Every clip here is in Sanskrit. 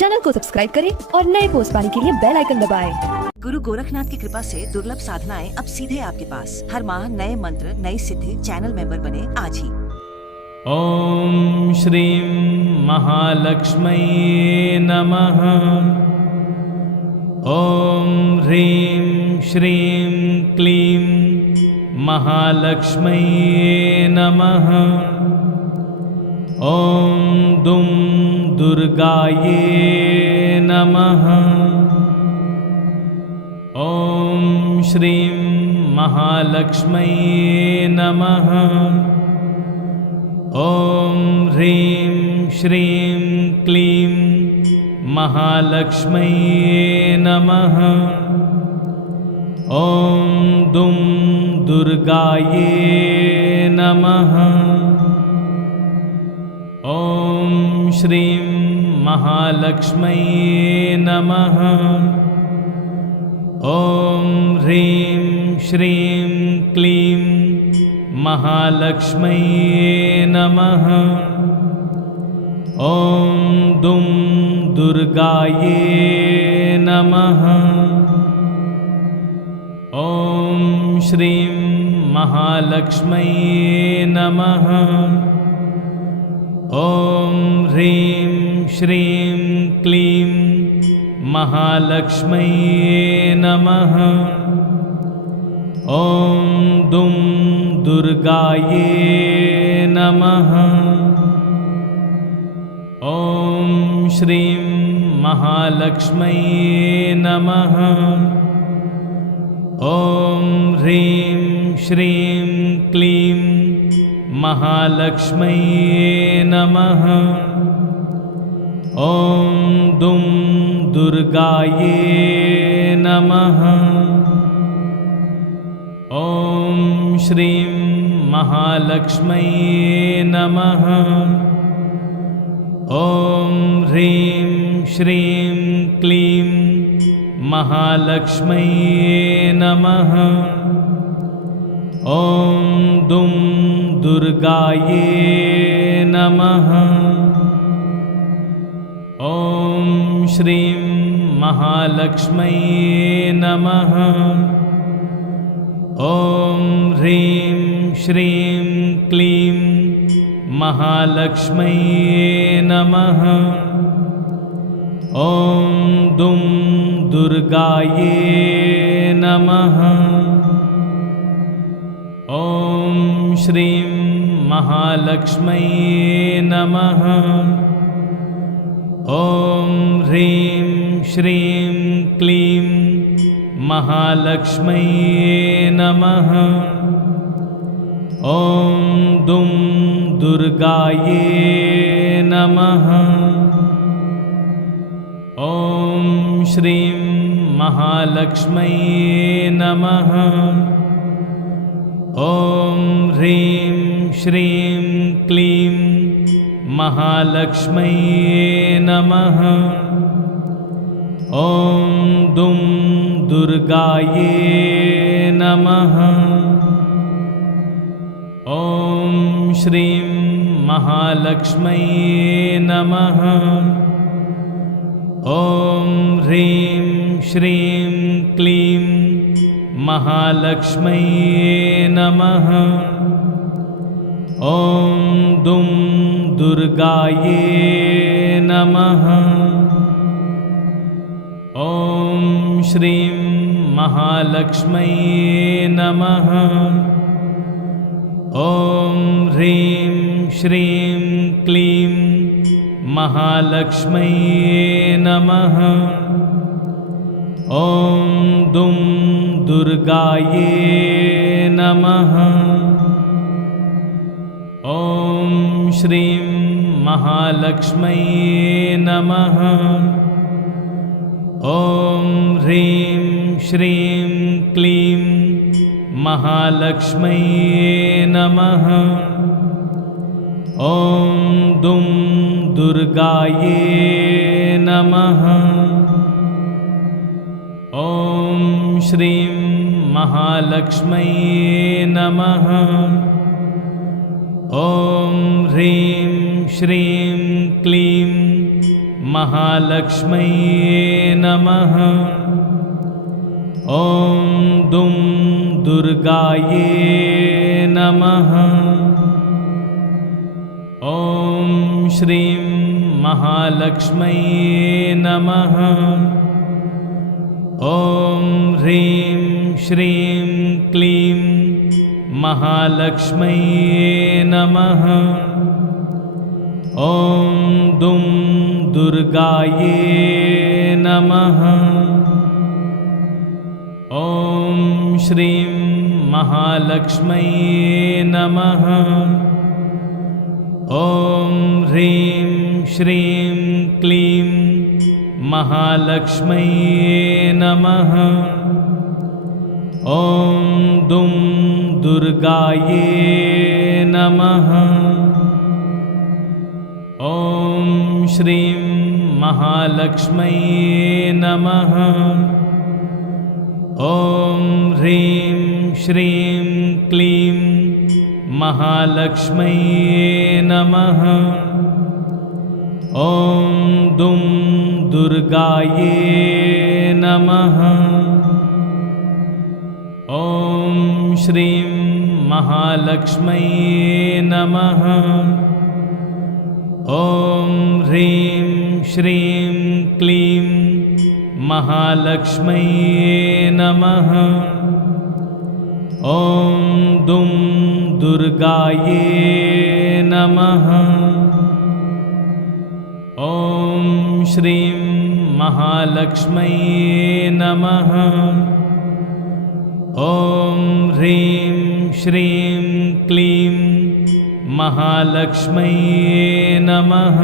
चैनल को सब्सक्राइब करें और नए पोस्ट पाने के लिए बेल आइकन दबाएं। गुरु गोरखनाथ की कृपा से दुर्लभ साधनाएं अब सीधे आपके पास। हर माह नए मंत्र, नई सिद्धि। चैनल मेंबर बने आज ही। ओम श्रीं महालक्ष्म्यै नमः। ओम ह्रीं श्रीं क्लीं महालक्ष्म्यै नमः। ओम दुं दुर्गायै नमः। ओम श्रीं महालक्ष्म्यै नमः। ओम ह्रीं श्रीं क्लीं महालक्ष्म्यै नमः। ओम दुं दुर्गायै नमः। ओम श्रीं महालक्ष्म्यै नमः। ओम ह्रीं श्रीं क्लीं महालक्ष्म्यै नमः। ओम दुं दुर्गायै नमः। ओम श्रीं महालक्ष्म्यै नमः। ओम ह्रीं श्रीं क्लीं महालक्ष्म्यै नमः। ओम दुं दुर्गायै नमः। ओम श्रीं महालक्ष्म्यै नमः। ओम ह्रीं श्रीं क्लीं महालक्ष्म्यै नमः। ओम दुं दुर्गायै नमः। ओम श्रीं महालक्ष्म्यै नमः। ओम ह्रीं श्रीं क्लीं महालक्ष्म्यै नमः। ओम दुं दुर्गायै नमः। ओम श्रीं महालक्ष्म्यै नमः। ओम ह्रीं श्रीं क्लीं महालक्ष्म्यै नमः। ओम दुं दुर्गायै नमः। ओम श्रीं महालक्ष्म्यै नमः। ओम ह्रीं श्रीं क्लीं महालक्ष्म्यै नमः। ओम दुं दुर्गायै नमः। ओम श्रीं महालक्ष्म्यै नमः। ओम ह्रीं श्रीं क्लीं महालक्ष्म्यै नमः। ओम दुं दुर्गायै नमः। ओम श्रीं महालक्ष्म्यै नमः। ओम ह्रीं श्रीं क्लीं महालक्ष्म्यै नमः। ओम दुं दुर्गायै नमः। ओम श्रीं महालक्ष्म्यै नमः। ओम ह्रीं श्रीं क्लीं महालक्ष्म्यै नमः। ओम दुं दुर्गायै नमः। ओम श्रीं महालक्ष्म्यै नमः। ओम ह्रीं श्रीं क्लीं महालक्ष्म्यै नमः। ओम दुं दुर्गायै नमः। ओम श्रीं महालक्ष्म्यै नमः। ओम ह्रीं श्रीं क्लीं महालक्ष्म्यै नमः। ॐ दुं दुर्गायै नमः। ॐ श्रीं महालक्ष्म्यै नमः। ॐ ह्रीं श्रीं क्लीं महालक्ष्म्यै नमः। ॐ दुं दुर्गायै नमः। ॐ श्रीं महालक्ष्म्यै नमः। ॐ ह्रीं श्रीं क्लीं महालक्ष्म्यै नमः। ॐ दुं दुर्गायै नमः। ॐ श्रीं महालक्ष्म्यै नमः। ॐ ह्रीं श्रीं क्लीं महालक्ष्म्यै नमः। ॐ दुं दुर्गायै नमः। ॐ श्रीं महालक्ष्म्यै नमः। ॐ ह्रीं श्रीं क्लीं महालक्ष्म्यै नमः। ॐ दुं दुर्गायै नमः। ॐ श्रीं महालक्ष्म्यै नमः। ॐ ह्रीं श्रीं क्लीं महालक्ष्म्यै नमः।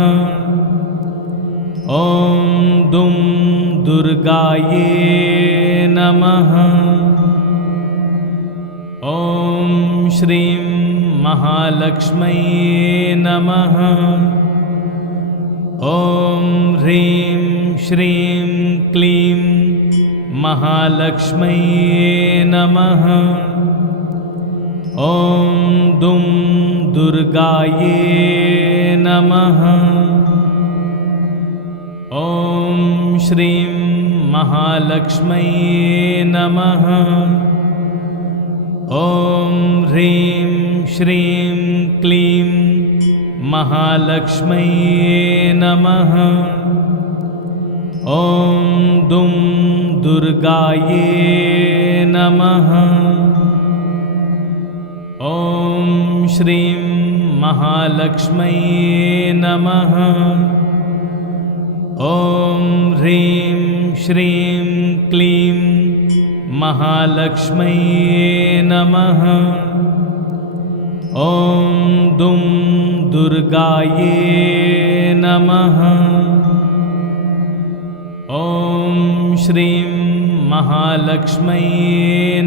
ॐ दुं दुर्गायै नमः। ॐ श्रीं महालक्ष्म्यै नमः। ॐ ह्रीं श्रीं क्लीं महालक्ष्म्यै नमः। ॐ दुं दुर्गायै नमः। ॐ श्रीं महालक्ष्म्यै नमः। ॐ ह्रीं श्रीं क्लीं महालक्ष्म्यै नमः। ॐ दुं दुर्गायै नमः। ॐ श्रीं महालक्ष्म्यै नमः। ॐ ह्रीं श्रीं क्लीं महालक्ष्म्यै नमः। ॐ दुं दुर्गायै नमः। ॐ श्रीं महालक्ष्म्यै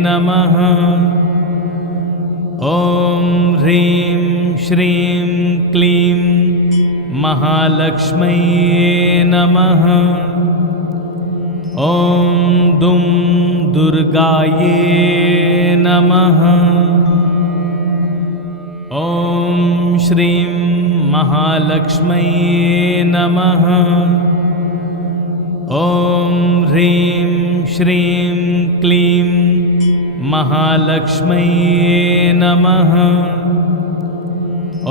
नमः। ॐ ह्रीं श्रीं क्लीं महालक्ष्म्यै नमः। ॐ दुं दुर्गायै नमः। ॐ श्रीं महालक्ष्म्यै नमः। ॐ ह्रीं श्रीं क्लीं महालक्ष्म्यै नमः।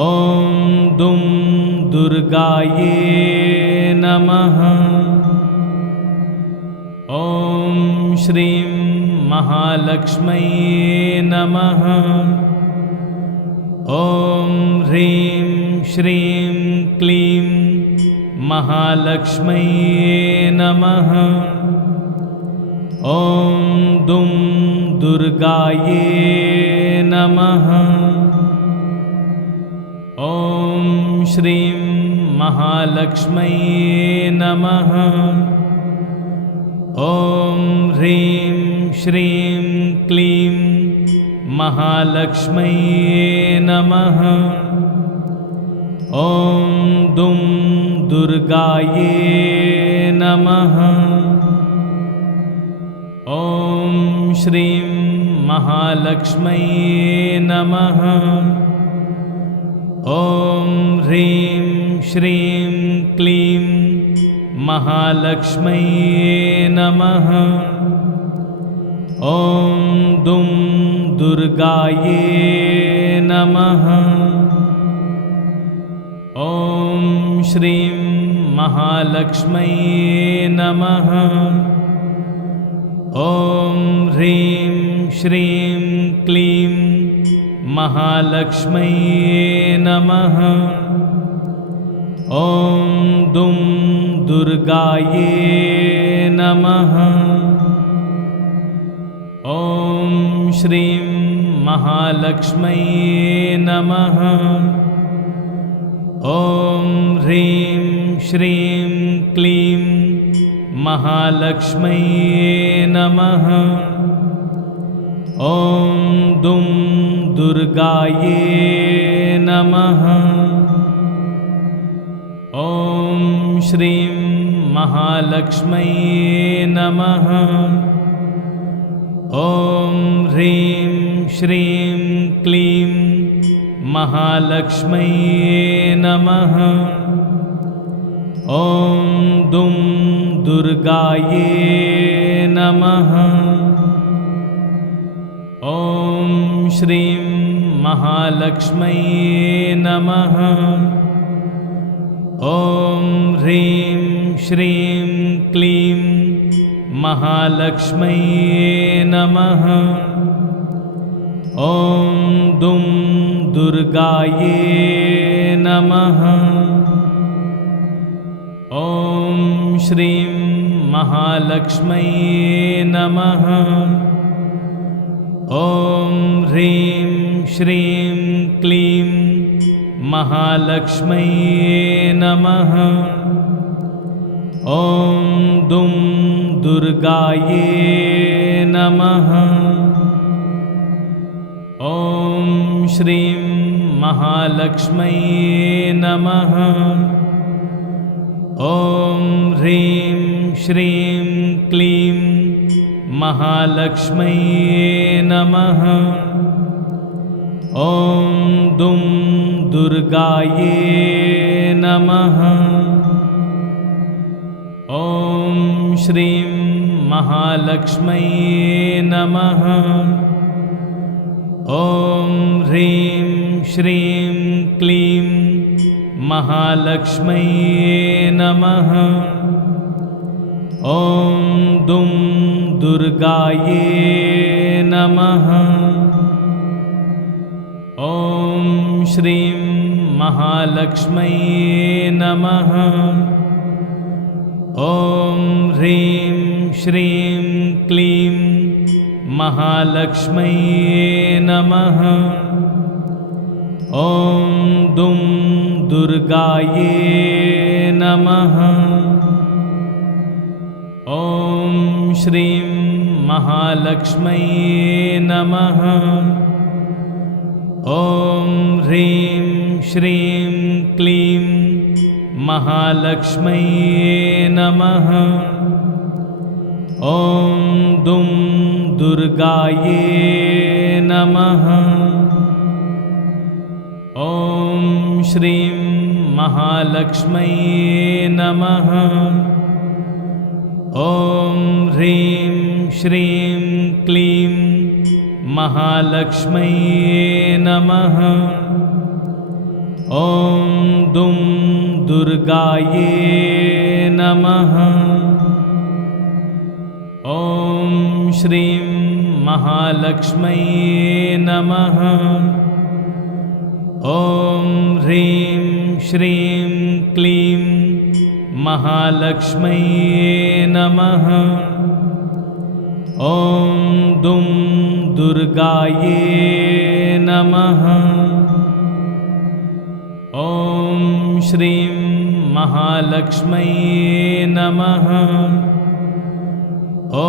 ॐ दुं दुर्गायै नमः। ॐ श्रीं महालक्ष्म्यै नमः। ॐ ह्रीं श्रीं क्लीं महालक्ष्म्यै नमः। ॐ दुं दुर्गायै नमः। ॐ श्रीं महालक्ष्म्यै नमः। ॐ ह्रीं श्रीं क्लीं महालक्ष्म्यै नमः। ॐ दुं दुर्गायै नमः। ॐ श्रीं महालक्ष्म्यै नमः। ॐ ह्रीं श्रीं क्लीं महालक्ष्म्यै नमः। ॐ दुं दुर्गायै नमः। ॐ श्रीं महालक्ष्म्यै नमः। ॐ ह्रीं श्रीं क्लीं महालक्ष्म्यै नमः। ॐ दुं दुर्गायै नमः। ॐ श्रीं महालक्ष्म्यै नमः। ॐ ह्रीं श्रीं क्लीं महालक्ष्म्यै नमः। ॐ दुं दुर्गायै नमः। ॐ श्रीं महालक्ष्म्यै नमः। ॐ ह्रीं श्रीं क्लीं महालक्ष्म्यै नमः। ॐ दुं दुर्गायै नमः। ॐ श्रीं महालक्ष्म्यै नमः। ॐ ह्रीं श्रीं क्लीं महालक्ष्म्यै नमः। ॐ दुं दुर्गायै नमः। ॐ श्रीं महालक्ष्म्यै नमः। ॐ ह्रीं श्रीं क्लीं महालक्ष्म्यै नमः। ॐ दुं दुर्गायै नमः। ॐ श्रीं महालक्ष्म्यै नमः। ॐ ह्रीं श्रीं क्लीं महालक्ष्म्यै नमः। ॐ दुं दुर्गायै नमः। ॐ श्रीं महालक्ष्म्यै नमः। ॐ ह्रीं श्रीं क्लीं महालक्ष्म्यै नमः। ॐ दुं दुर्गायै नमः। ॐ श्रीं महालक्ष्म्यै नमः। ॐ ह्रीं श्रीं क्लीं महालक्ष्म्यै नमः। ॐ दुं दुर्गायै नमः। ॐ श्रीं महालक्ष्म्यै नमः। ॐ ह्रीं श्रीं क्लीं महालक्ष्म्यै नमः। ॐ दुं दुर्गायै नमः। ॐ श्रीं महालक्ष्म्यै नमः। ॐ ह्रीं श्रीं क्लीं महालक्ष्म्यै नमः। ॐ दुं दुर्गायै नमः। ॐ श्रीं महालक्ष्म्यै नमः। ॐ ह्रीं श्रीं क्लीं महालक्ष्म्यै नमः। ॐ दुं दुर्गायै नमः। ॐ श्रीं महालक्ष्म्यै नमः। ॐ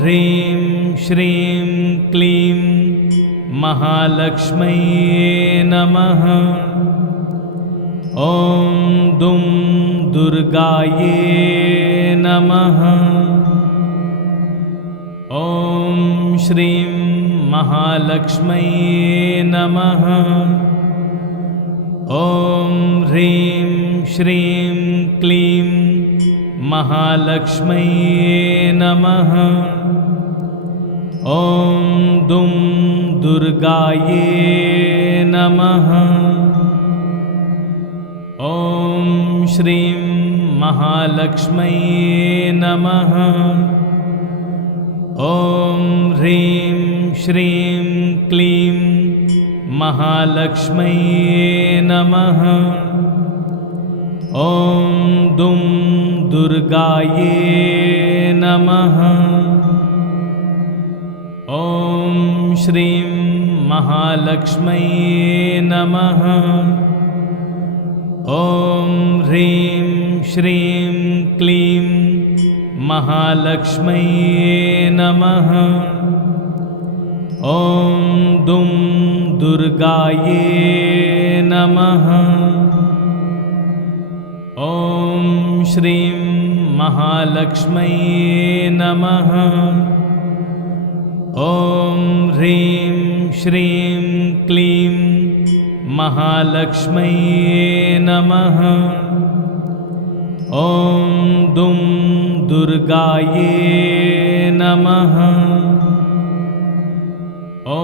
ह्रीं श्रीं क्लीं महालक्ष्म्यै नमः। ॐ दुं दुर्गायै नमः। ॐ श्रीं महालक्ष्म्यै नमः। ॐ ह्रीं श्रीं क्लीं महालक्ष्म्यै नमः। ॐ दुं दुर्गायै नमः। ॐ श्रीं महालक्ष्म्यै नमः। ॐ ह्रीं श्रीं क्लीं महालक्ष्म्यै नमः। ॐ दुं दुर्गायै नमः। ॐ श्रीं महालक्ष्म्यै नमः। ॐ ह्रीं श्रीं क्लीं महालक्ष्म्यै नमः। ॐ दुं दुर्गायै नमः। ॐ श्रीं महालक्ष्म्यै नमः। ॐ ह्रीं श्रीं क्लीं महालक्ष्म्यै नमः। ॐ दुं दुर्गायै नमः। ॐ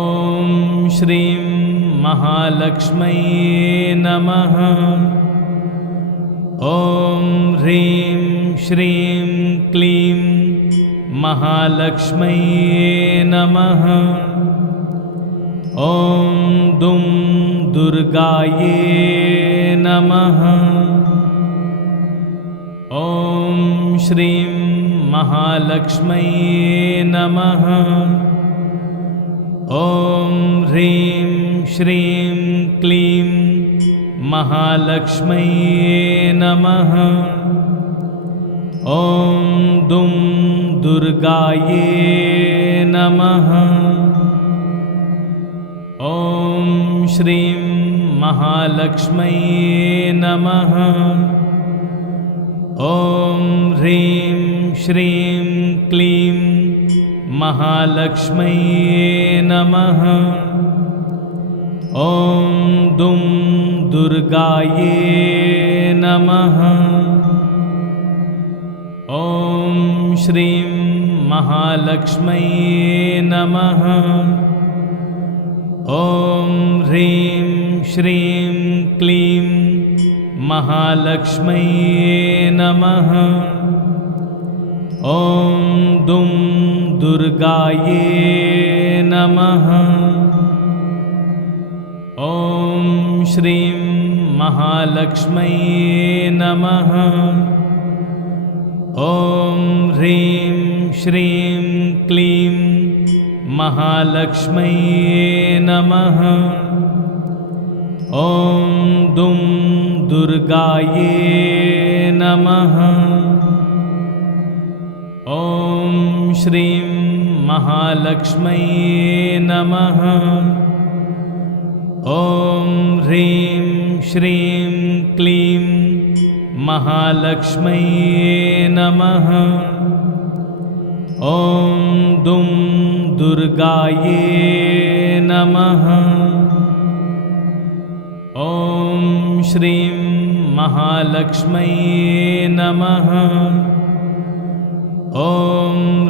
श्रीं महालक्ष्म्यै नमः। ॐ ह्रीं श्रीं क्लीं महालक्ष्म्यै नमः। ॐ दुं दुर्गायै नमः। ॐ श्रीं महालक्ष्म्यै नमः। ॐ ह्रीं श्रीं क्लीं महालक्ष्म्यै नमः। ॐ दुं दुर्गायै नमः। ॐ श्रीं महालक्ष्म्यै नमः। ॐ ह्रीं श्रीं क्लीं महालक्ष्म्यै नमः। ॐ दुं दुर्गायै नमः। ॐ श्रीं महालक्ष्म्यै नमः। ॐ ह्रीं श्रीं क्लीं महालक्ष्म्यै नमः। ॐ दुं दुर्गायै नमः। ॐ श्रीं महालक्ष्म्यै नमः। ॐ ह्रीं श्रीं क्लीं महालक्ष्म्यै नमः। ॐ दुं दुर्गायै नमः। ॐ श्रीं महालक्ष्म्यै नमः। ॐ ह्रीं श्रीं क्लीं महालक्ष्म्यै नमः। ॐ दुं दुर्गायै नमः। ॐ श्रीं महालक्ष्म्यै नमः। ॐ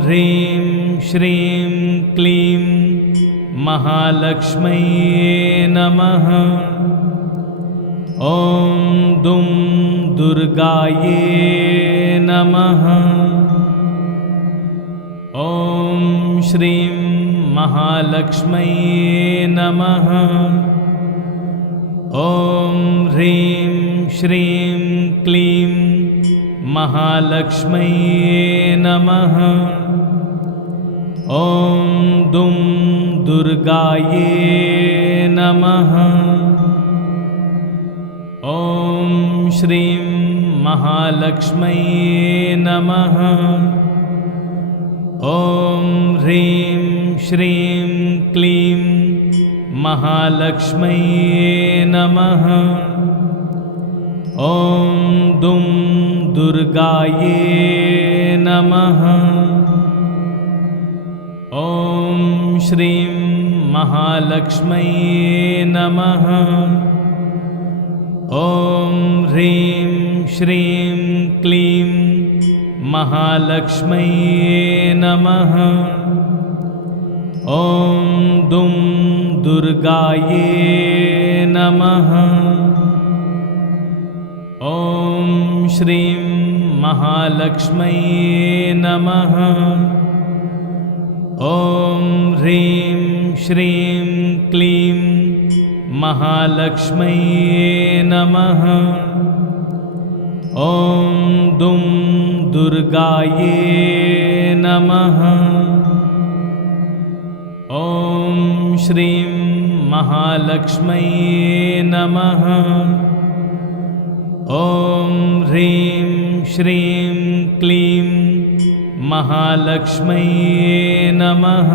ह्रीं श्रीं क्लीं महालक्ष्म्यै नमः। ॐ दुं दुर्गायै नमः। ॐ श्रीं महालक्ष्म्यै नमः। ॐ ह्रीं श्रीं क्लीं महालक्ष्म्यै नमः। ॐ दुं दुर्गायै नमः। ॐ श्रीं महालक्ष्म्यै नमः। ॐ ह्रीं श्रीं क्लीं महालक्ष्म्यै नमः। ॐ दुं दुर्गायै नमः। ॐ श्रीं महालक्ष्म्यै नमः। ॐ ह्रीं श्रीं क्लीं महालक्ष्म्यै नमः। ॐ दुं दुर्गायै नमः। ॐ श्रीं महालक्ष्म्यै नमः। ॐ ह्रीं श्रीं क्लीं महालक्ष्म्यै नमः। ॐ दुं दुर्गायै नमः। ॐ श्रीं महालक्ष्म्यै नमः। ॐ ह्रीं श्रीं क्लीं महालक्ष्म्यै नमः।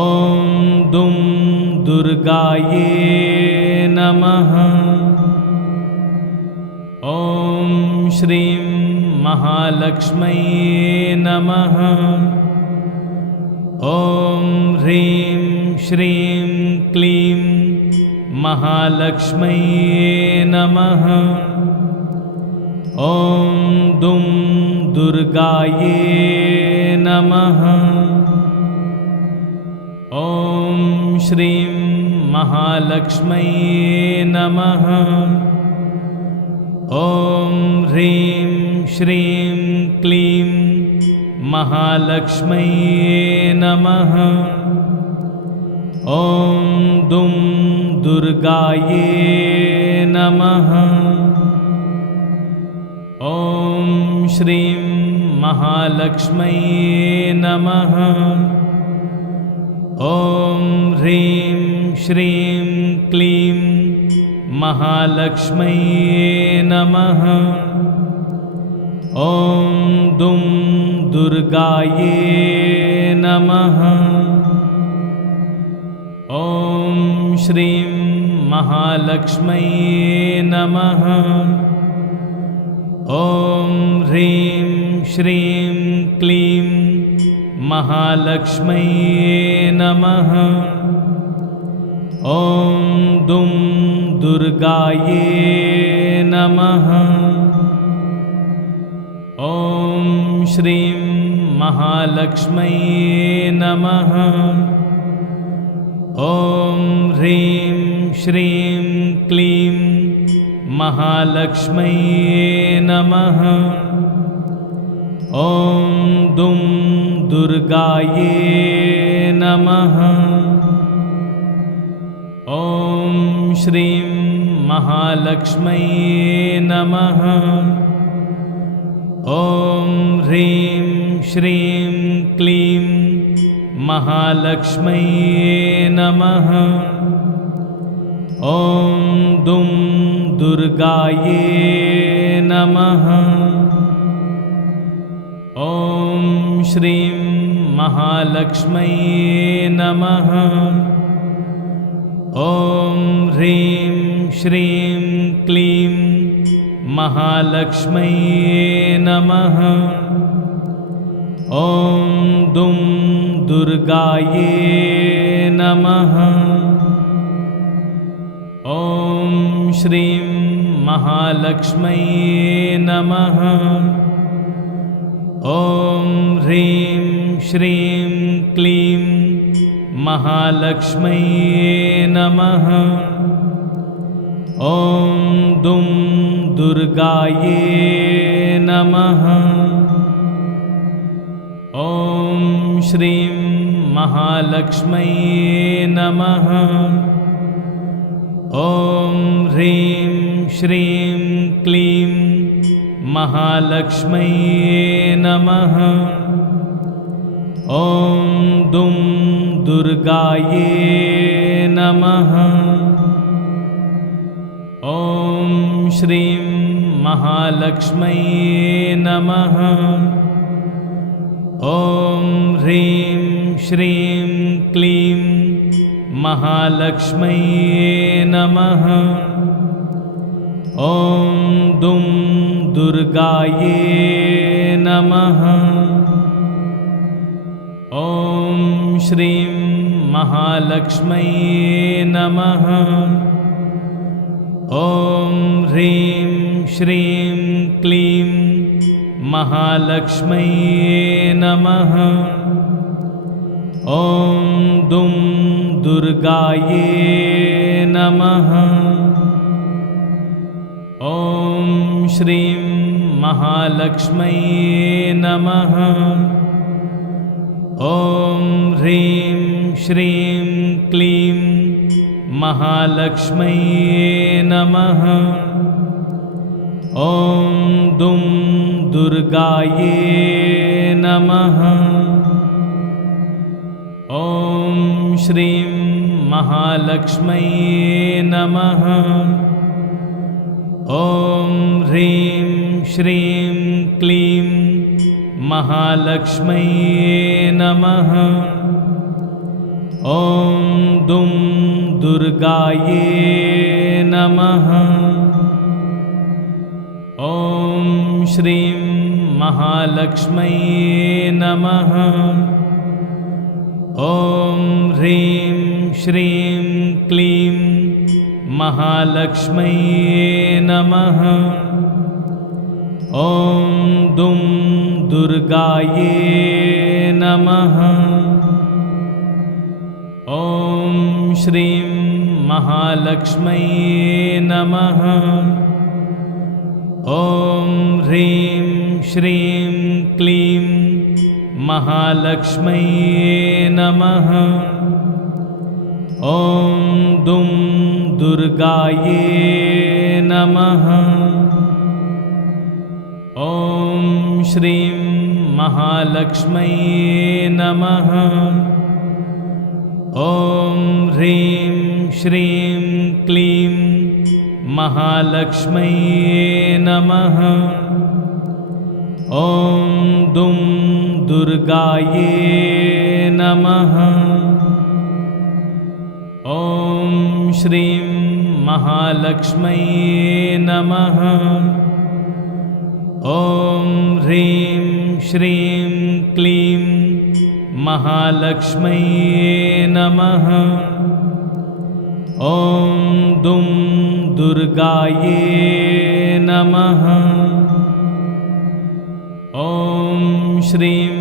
ॐ दुं दुर्गायै नमः। ॐ श्रीं महालक्ष्म्यै नमः। ॐ ह्रीं श्रीं क्लीं महालक्ष्म्यै नमः। ॐ दुं दुर्गायै नमः। ॐ श्रीं महालक्ष्म्यै नमः। ॐ ह्रीं श्रीं क्लीं महालक्ष्म्यै नमः। ॐ दुं दुर्गायै नमः। ॐ श्रीं महालक्ष्म्यै नमः। ॐ ह्रीं श्रीं क्लीं महालक्ष्म्यै नमः। ॐ दुं दुर्गायै नमः। ॐ श्रीं महालक्ष्म्यै नमः। ॐ ह्रीं श्रीं क्लीं महालक्ष्म्यै नमः। ॐ दुं दुर्गायै नमः। ॐ श्रीं महालक्ष्म्यै नमः। ॐ ह्रीं श्रीं क्लीं महालक्ष्म्यै नमः। ॐ दुं दुर्गायै नमः। ॐ श्रीं महालक्ष्म्यै नमः। ॐ ह्रीं श्रीं क्लीं महालक्ष्म्यै नमः। ॐ दुं दुर्गायै नमः। ॐ श्रीं महालक्ष्म्यै नमः। ॐ ह्रीं श्रीं क्लीं महालक्ष्म्यै नमः। ॐ दुं दुर्गायै नमः। ॐ श्रीं महालक्ष्म्यै नमः। ॐ ह्रीं श्रीं क्लीं महालक्ष्म्यै नमः। ॐ दुं दुर्गायै नमः। ॐ श्रीं महालक्ष्म्यै नमः। ॐ ह्रीं श्रीं क्लीं महालक्ष्म्यै नमः। ॐ दुं दुर्गायै नमः। ॐ श्रीं महालक्ष्म्यै नमः। ॐ ह्रीं श्रीं क्लीं महालक्ष्म्यै नमः। ॐ दुं दुर्गायै नमः। ॐ श्रीं महालक्ष्म्यै नमः। ॐ ह्रीं श्रीं क्लीं महालक्ष्म्यै नमः। ॐ दुं दुर्गायै नमः। ॐ श्रीं महालक्ष्म्यै नमः। ॐ ह्रीं श्रीं क्लीं महालक्ष्म्यै नमः। ॐ दुं दुर्गायै नमः। ॐ श्रीं महालक्ष्म्यै नमः। ॐ ह्रीं श्रीं क्लीं महालक्ष्म्यै नमः। ॐ दुं दुर्गायै नमः। ॐ श्रीं महालक्ष्म्यै नमः। ॐ ह्रीं श्रीं क्लीं महालक्ष्म्यै नमः। ॐ दुं दुर्गायै नमः। ॐ श्रीं महालक्ष्म्यै नमः। ॐ ह्रीं श्रीं क्लीं महालक्ष्म्यै नमः। ॐ दुं दुर्गायै नमः। ॐ श्रीं महालक्ष्म्यै नमः। ॐ ह्रीं श्रीं क्लीं महालक्ष्म्यै नमः। ॐ दुं दुर्गायै नमः। ॐ श्रीं महालक्ष्म्यै नमः। ॐ ह्रीं श्रीं क्लीं महालक्ष्म्यै नमः। ॐ दुं दुर्गायै नमः। ॐ श्रीं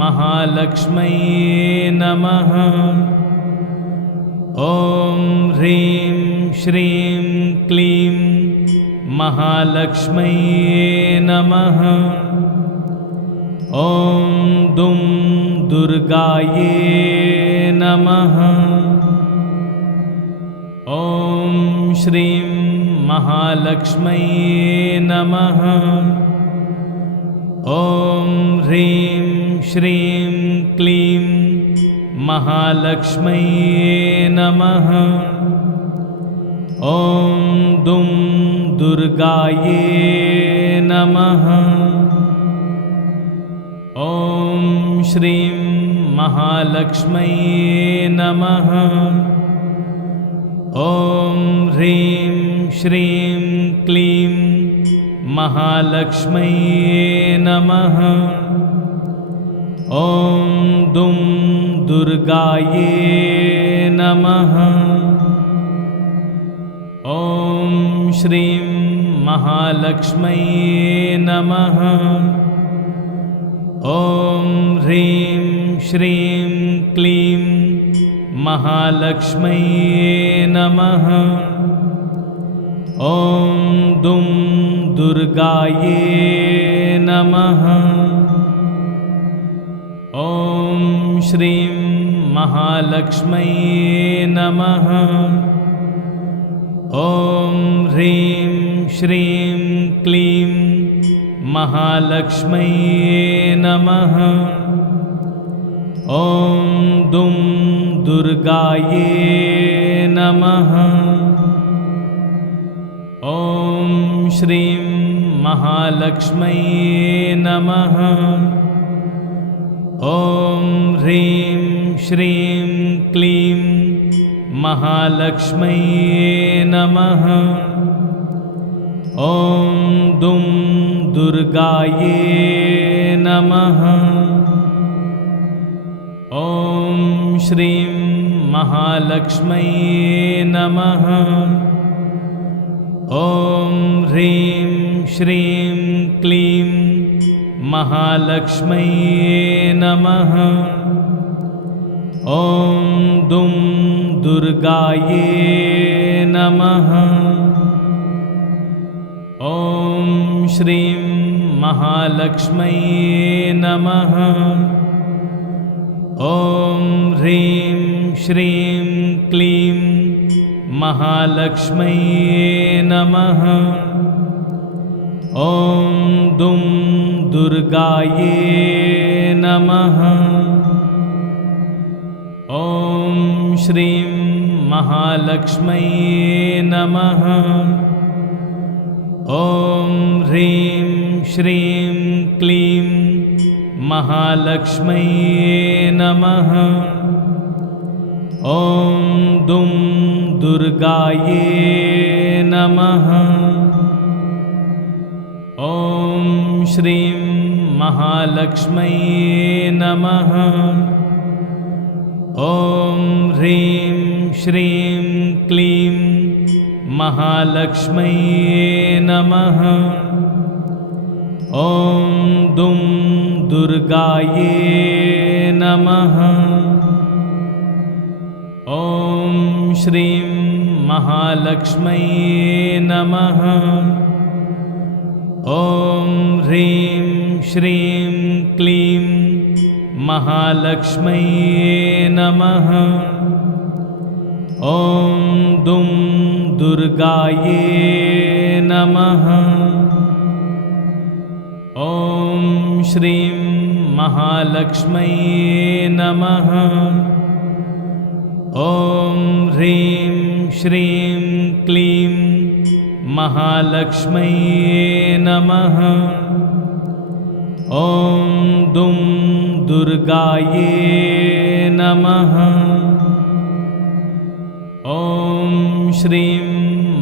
महालक्ष्म्यै नमः। ॐ ह्रीं श्रीं क्लीं महालक्ष्म्यै नमः। ॐ दुं दुर्गायै नमः। ॐ श्रीं महालक्ष्म्यै नमः। ॐ ह्रीं श्रीं क्लीं महालक्ष्म्यै नमः। ॐ दुं दुर्गायै नमः। ॐ श्रीं महालक्ष्म्यै नमः। ॐ ह्रीं श्रीं क्लीं महालक्ष्म्यै नमः। ॐ दुं दुर्गायै नमः। ॐ श्रीं महालक्ष्म्यै नमः। ॐ ह्रीं श्रीं क्लीं महालक्ष्म्यै नमः। ॐ दुं दुर्गायै नमः। ॐ श्रीं महालक्ष्म्यै नमः। ॐ ह्रीं श्रीं क्लीं महालक्ष्म्यै नमः। ॐ दुं दुर्गायै नमः। ॐ श्रीं महालक्ष्म्यै नमः। ॐ ह्रीं श्रीं क्लीं महालक्ष्म्यै नमः। ॐ दुं दुर्गायै नमः। ॐ श्रीं महालक्ष्म्यै नमः। ॐ ह्रीं श्रीं क्लीं महालक्ष्म्यै नमः। ॐ दुं दुर्गायै नमः। ॐ श्रीं महालक्ष्म्यै नमः। ॐ ह्रीं श्रीं क्लीं महालक्ष्म्यै नमः। ॐ दुं दुर्गायै नमः। ॐ श्रीं महालक्ष्म्यै नमः। ॐ ह्रीं श्रीं क्लीं महालक्ष्म्यै नमः। ॐ दुं दुर्गायै नमः। ॐ श्रीं महालक्ष्म्यै नमः। ॐ ह्रीं श्रीं क्लीं महालक्ष्म्यै नमः। ॐ दुं दुर्गायै नमः। ॐ श्रीं महालक्ष्म्यै नमः। ॐ ह्रीं श्रीं क्लीं महालक्ष्म्यै नमः। ॐ दुं दुर्गायै नमः। ॐ श्रीं महालक्ष्म्यै नमः। ॐ ह्रीं श्रीं क्लीं महालक्ष्म्यै नमः। ॐ दुं दुर्गायै नमः। ॐ श्रीं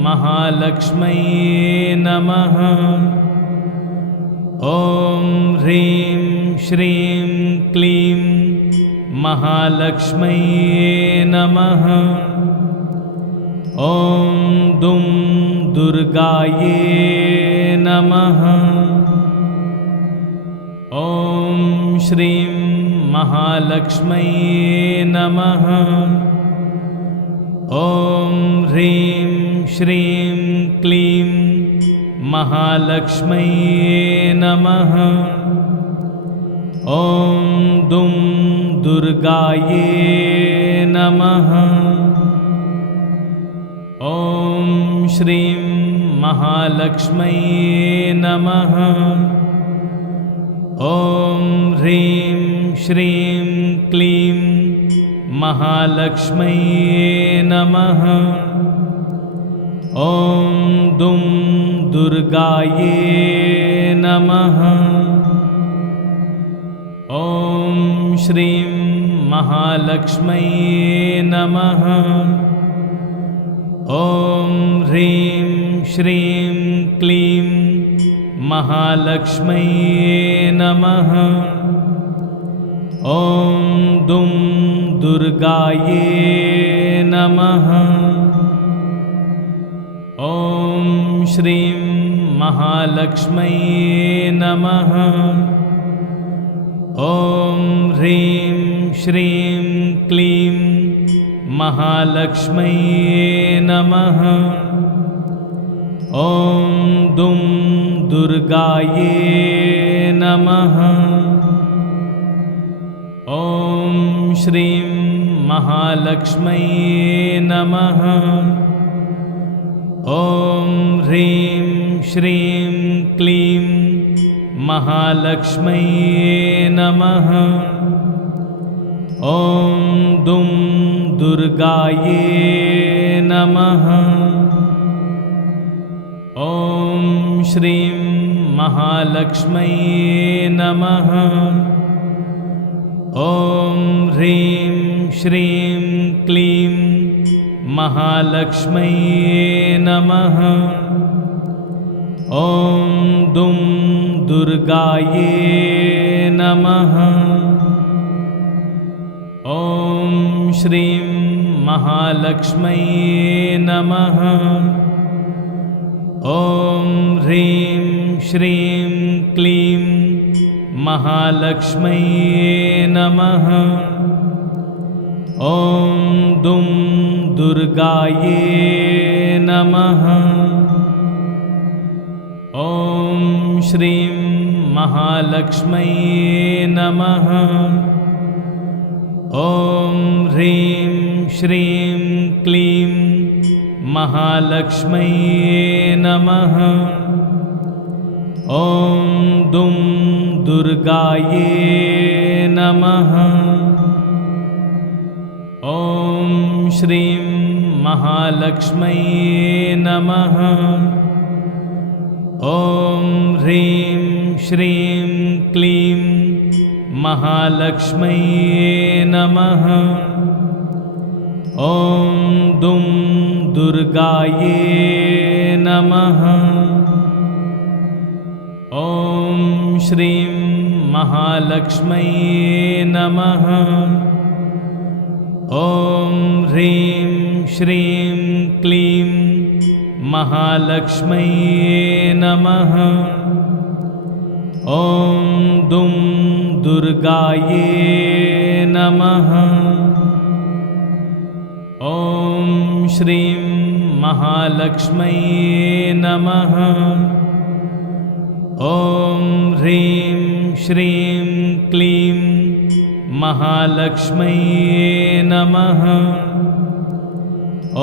महालक्ष्म्यै नमः। ॐ ह्रीं श्रीं क्लीं महालक्ष्म्यै नमः। ॐ दुं दुर्गायै नमः। ॐ श्रीं महालक्ष्म्यै नमः। ॐ ह्रीं श्रीं क्लीं महालक्ष्म्यै नमः। ॐ दुं दुर्गायै नमः। ॐ श्रीं महालक्ष्म्यै नमः। ॐ ह्रीं श्रीं क्लीं महालक्ष्म्यै नमः। ॐ दुं दुर्गायै नमः। ॐ श्रीं महालक्ष्म्यै नमः। ॐ ह्रीं श्रीं क्लीं महालक्ष्म्यै नमः। ॐ दुं दुर्गायै नमः। ॐ श्रीं महालक्ष्म्यै नमः। ॐ ह्रीं श्रीं क्लीं महालक्ष्म्यै नमः। ॐ दुं दुर्गायै नमः। ॐ श्रीं महालक्ष्म्यै नमः। ॐ ह्रीं श्रीं क्लीं महालक्ष्म्यै नमः। ॐ दुं दुर्गायै नमः। ॐ श्रीं महालक्ष्म्यै नमः। ॐ ह्रीं श्रीं क्लीं महालक्ष्म्यै नमः। ॐ दुं दुर्गायै नमः। ॐ श्रीं महालक्ष्म्यै नमः। ॐ ह्रीं श्रीं क्लीं महालक्ष्म्यै नमः। ॐ दुं दुर्गायै नमः। ॐ श्रीं महालक्ष्म्यै नमः। ॐ ह्रीं श्रीं क्लीं महालक्ष्म्यै नमः। ॐ दुं दुर्गायै नमः। ॐ श्रीं महालक्ष्म्यै नमः। ॐ ह्रीं श्रीं क्लीं महालक्ष्म्यै नमः। ॐ दुं दुर्गायै नमः। ॐ श्रीं महालक्ष्म्यै नमः। ॐ ह्रीं श्रीं क्लीं महालक्ष्म्यै नमः। ॐ दुं दुर्गायै नमः। ॐ श्रीं महालक्ष्म्यै नमः। ॐ ह्रीं श्रीं क्लीं महालक्ष्म्यै नमः।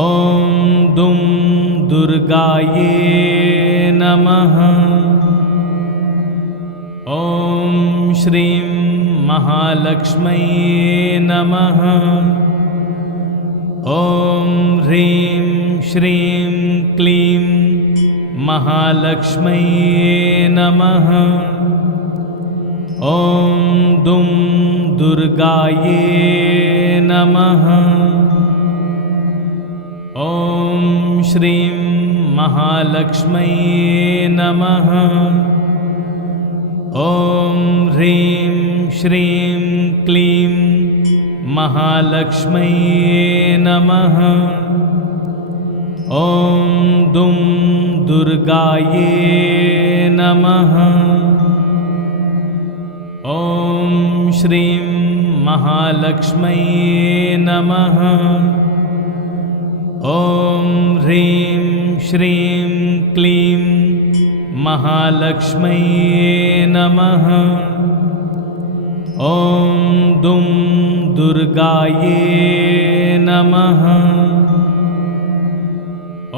ॐ दुं दुर्गायै नमः। ॐ श्रीं महालक्ष्म्यै नमः। ॐ ह्रीं श्रीं क्लीं महालक्ष्म्यै नमः। ॐ दुं दुर्गायै नमः। ॐ श्रीं महालक्ष्म्यै नमः। ॐ ह्रीं श्रीं क्लीं महालक्ष्म्यै नमः। ॐ दुं दुर्गायै नमः। ॐ श्रीं महालक्ष्म्यै नमः। ॐ ह्रीं श्रीं क्लीं महालक्ष्म्यै नमः। ॐ दुं दुर्गायै नमः। ॐ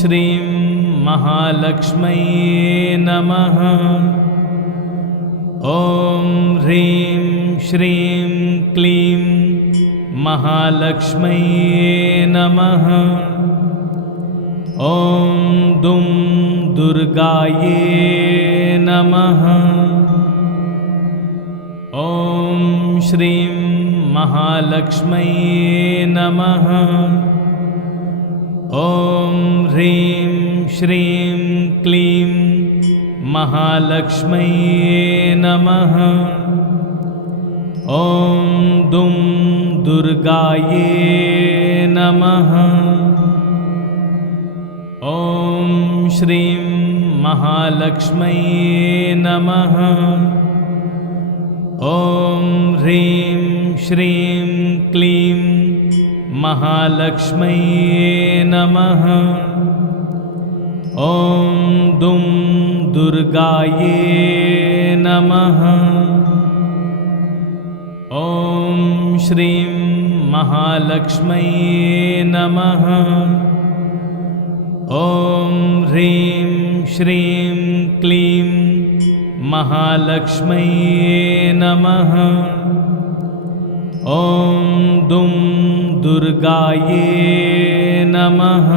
श्रीं महालक्ष्म्यै नमः। ॐ ह्रीं श्रीं क्लीं महालक्ष्म्यै नमः। ॐ दुं दुर्गायै नमः। ॐ श्रीं महालक्ष्म्यै नमः। ॐ ह्रीं श्रीं क्लीं महालक्ष्म्यै नमः। ॐ दुं दुर्गायै नमः। ॐ श्रीं महालक्ष्म्यै नमः। ॐ ह्रीं श्रीं क्लीं महालक्ष्म्यै नमः। ॐ दुं दुर्गायै नमः। ॐ श्रीं महालक्ष्म्यै नमः। ॐ ह्रीं श्रीं क्लीं महालक्ष्म्यै नमः। ॐ दुं दुर्गायै नमः।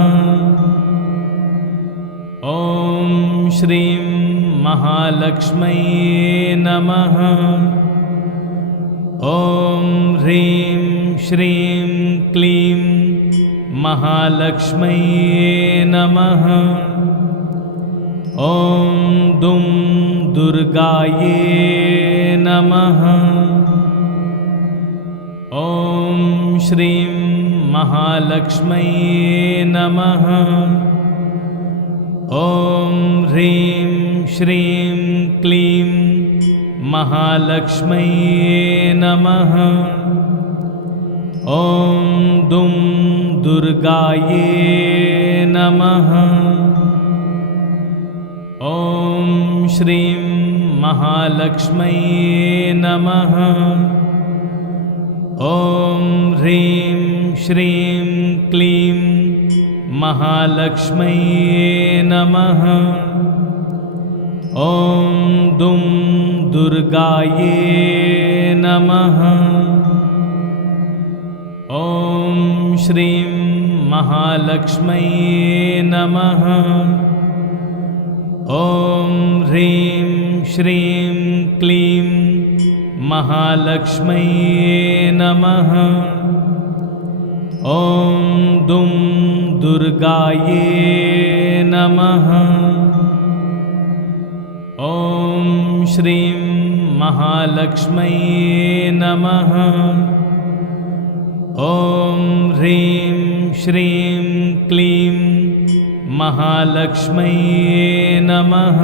ॐ श्रीं महालक्ष्म्यै नमः। ॐ ह्रीं श्रीं क्लीं महालक्ष्म्यै नमः। ॐ दुं दुर्गायै नमः। ॐ श्रीं महालक्ष्म्यै नमः। ॐ ह्रीं श्रीं क्लीं महालक्ष्म्यै नमः। ॐ दुं दुर्गायै नमः। ॐ श्रीं महालक्ष्म्यै नमः। ॐ ह्रीं श्रीं क्लीं महालक्ष्म्यै नमः। ॐ दुं दुर्गायै नमः। ॐ श्रीं महालक्ष्म्यै नमः। ॐ ह्रीं श्रीं क्लीं महालक्ष्म्यै नमः। ॐ दुं दुर्गायै नमः। ॐ श्रीं महालक्ष्म्यै नमः। ॐ ह्रीं श्रीं क्लीं महालक्ष्म्यै नमः।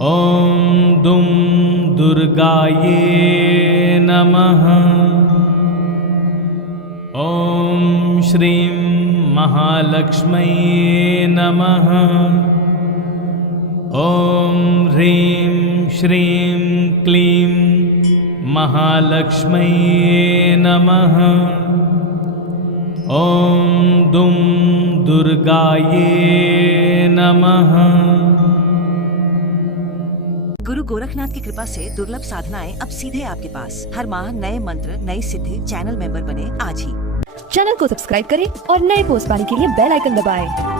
ॐ दुं दुर्गायै नमः। ॐ श्रीं महालक्ष्म्यै नमः। ॐ ह्रीं श्रीं क्लीं महालक्ष्म्यै नमः। ॐ दुं दुर्गायै नमः। गुरु गोरखनाथ की कृपा से दुर्लभ साधनाएं अब सीधे आपके पास। हर माह नए मंत्र नई सिद्धि चैनल मेंबर बने आज ही। चैनल को सब्सक्राइब करें और नए पोस्ट पाने के लिए बेल आइकन दबाएं।